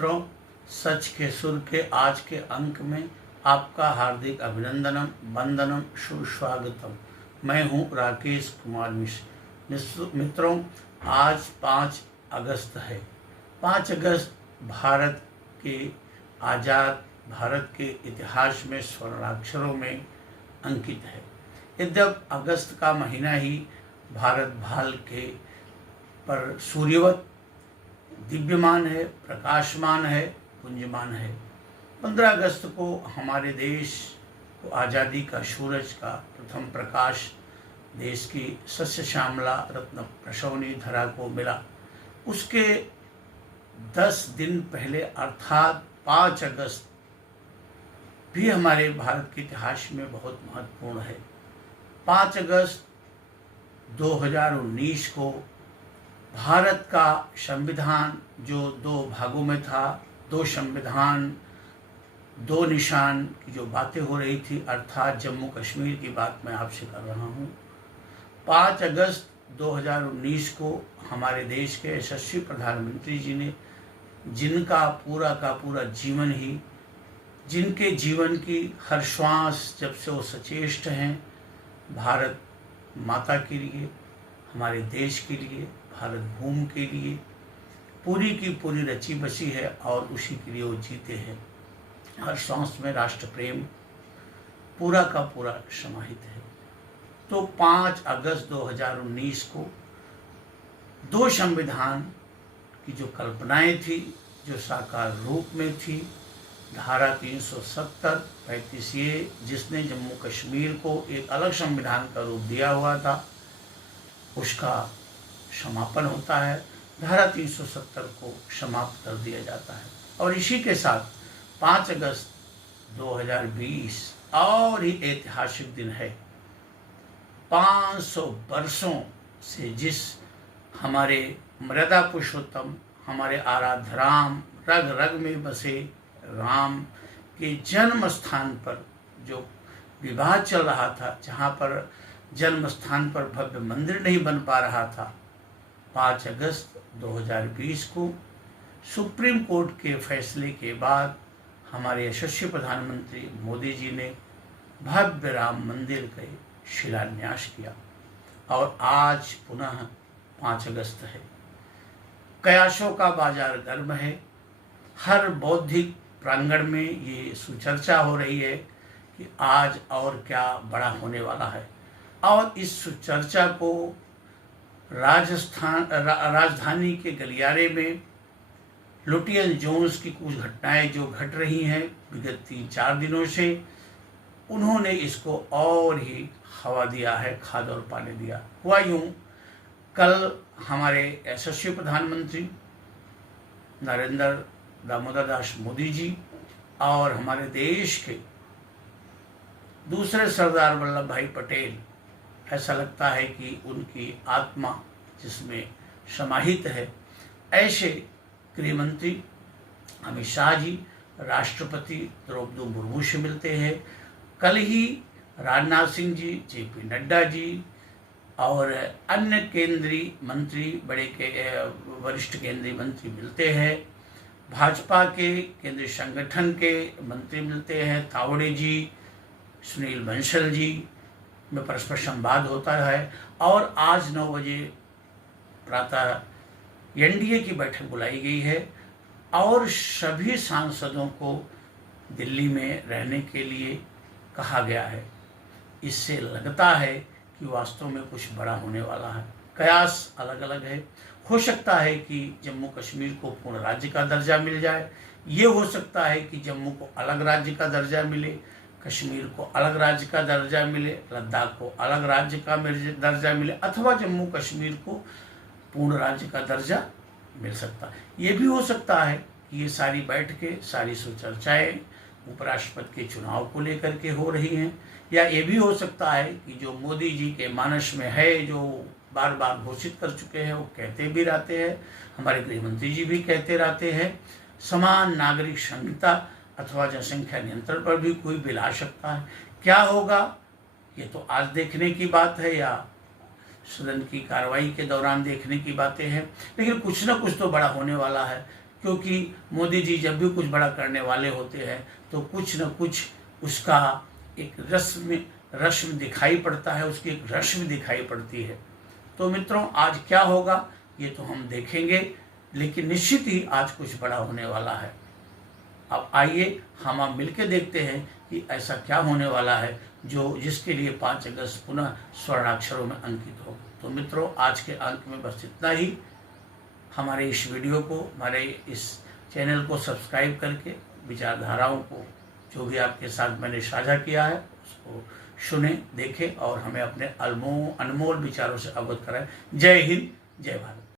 मित्रों, सच के सुर के आज के अंक में आपका हार्दिक अभिनंदनम, वंदनम, सुस्वागतम। मैं हूं राकेश कुमार मिश्र। मित्रों, आज 5 अगस्त है। 5 अगस्त भारत के आज़ाद भारत के इतिहास में स्वर्णाक्षरों में अंकित है। यद्यप अगस्त का महीना ही भारत भाल के पर सूर्यवत दिव्यमान है, प्रकाशमान है, पुंजमान है। 15 अगस्त को हमारे देश को आज़ादी का सूरज का प्रथम प्रकाश देश की सस्य श्यामला रत्न प्रशोनी धरा को मिला। उसके 10 दिन पहले अर्थात 5 अगस्त भी हमारे भारत के इतिहास में बहुत महत्वपूर्ण है। 5 अगस्त 2019 को भारत का संविधान जो 2 भागों में था, 2 संविधान 2 निशान की जो बातें हो रही थी, अर्थात जम्मू कश्मीर की बात मैं आपसे कर रहा हूँ। 5 अगस्त 2019 को हमारे देश के यशस्वी प्रधानमंत्री जी ने, जिनका पूरा का पूरा जीवन ही, जिनके जीवन की हर श्वास जब से वो सचेष्ट हैं भारत माता के लिए, हमारे देश के लिए, भारत भूमि के लिए पूरी की पूरी रची बसी है और उसी के लिए वो जीते हैं। हर सांस में राष्ट्र प्रेम पूरा का पूरा समाहित है। तो 5 अगस्त 2019 को 2 संविधान की जो कल्पनाएं थी, जो साकार रूप में थी, धारा 370 35 ये, जिसने जम्मू कश्मीर को एक अलग संविधान का रूप दिया हुआ था, उसका समापन होता है। धारा 370 को समाप्त कर दिया जाता है और इसी के साथ 5 अगस्त 2020 और ही ऐतिहासिक दिन है। 500 वर्षों से जिस हमारे मर्यादा पुरुषोत्तम, हमारे आराध्य राम, रग रग में बसे राम के जन्म स्थान पर जो विवाद चल रहा था, जहाँ पर जन्म स्थान पर भव्य मंदिर नहीं बन पा रहा था, 5 अगस्त 2020 को सुप्रीम कोर्ट के फैसले के बाद हमारे यशस्वी प्रधानमंत्री मोदी जी ने भव्य राम मंदिर का शिलान्यास किया और आज पुनः 5 अगस्त है। कयासों का बाजार गर्म है। हर बौद्धिक प्रांगण में ये सुचर्चा हो रही है कि आज और क्या बड़ा होने वाला है और इस सुचर्चा को राजधानी के गलियारे में लुटियन जोन्स की कुछ घटनाएं जो घट रही हैं विगत 3-4 दिनों से, उन्होंने इसको और ही हवा दिया है, खाद और पानी दिया। हुआ यूं, कल हमारे यशस्वी प्रधानमंत्री नरेंद्र दामोदर दास मोदी जी और हमारे देश के दूसरे सरदार वल्लभ भाई पटेल, ऐसा लगता है कि उनकी आत्मा जिसमें समाहित है, ऐसे गृह मंत्री अमित शाह जी राष्ट्रपति द्रौपदी मुर्मू से मिलते हैं। कल ही राजनाथ सिंह जी, जेपी नड्डा जी और अन्य केंद्रीय मंत्री, बड़े के वरिष्ठ केंद्रीय मंत्री मिलते हैं। भाजपा के केंद्रीय संगठन के मंत्री मिलते हैं, तावड़े जी, सुनील बंसल जी में परस्पर संवाद होता है और आज 9 बजे प्रातः एनडीए की बैठक बुलाई गई है और सभी सांसदों को दिल्ली में रहने के लिए कहा गया है। इससे लगता है कि वास्तव में कुछ बड़ा होने वाला है। कयास अलग अलग है। हो सकता है कि जम्मू कश्मीर को पूर्ण राज्य का दर्जा मिल जाए, ये हो सकता है कि जम्मू को अलग राज्य का दर्जा मिले, कश्मीर को अलग राज्य का दर्जा मिले, लद्दाख को अलग राज्य का दर्जा मिले, अथवा जम्मू कश्मीर को पूर्ण राज्य का दर्जा मिल सकता है। ये भी हो सकता है कि ये सारी बैठकें, सारी सुचर्चाएं उपराष्ट्रपति के चुनाव को लेकर के हो रही हैं, या ये भी हो सकता है कि जो मोदी जी के मानस में है, जो बार बार घोषित कर चुके हैं, वो कहते भी रहते हैं, हमारे गृह मंत्री जी भी कहते रहते हैं, समान नागरिक संहिता अथवा जनसंख्या नियंत्रण पर भी कोई बिल आ सकता है। क्या होगा ये तो आज देखने की बात है या सदन की कार्रवाई के दौरान देखने की बातें हैं, लेकिन कुछ ना कुछ तो बड़ा होने वाला है। क्योंकि मोदी जी जब भी कुछ बड़ा करने वाले होते हैं तो कुछ न कुछ उसका एक रस्म दिखाई पड़ता है, उसकी एक रस्म दिखाई पड़ती है। तो मित्रों, आज क्या होगा ये तो हम देखेंगे, लेकिन निश्चित ही आज कुछ बड़ा होने वाला है। अब आइए हम आप मिलकर देखते हैं कि ऐसा क्या होने वाला है जिसके लिए 5 अगस्त पुनः स्वर्णाक्षरों में अंकित होगा। तो मित्रों, आज के अंक में बस इतना ही। हमारे इस वीडियो को, हमारे इस चैनल को सब्सक्राइब करके विचारधाराओं को जो भी आपके साथ मैंने साझा किया है उसको सुने, देखें और हमें अपने अनमोल विचारों से अवगत कराएं। जय हिंद, जय भारत।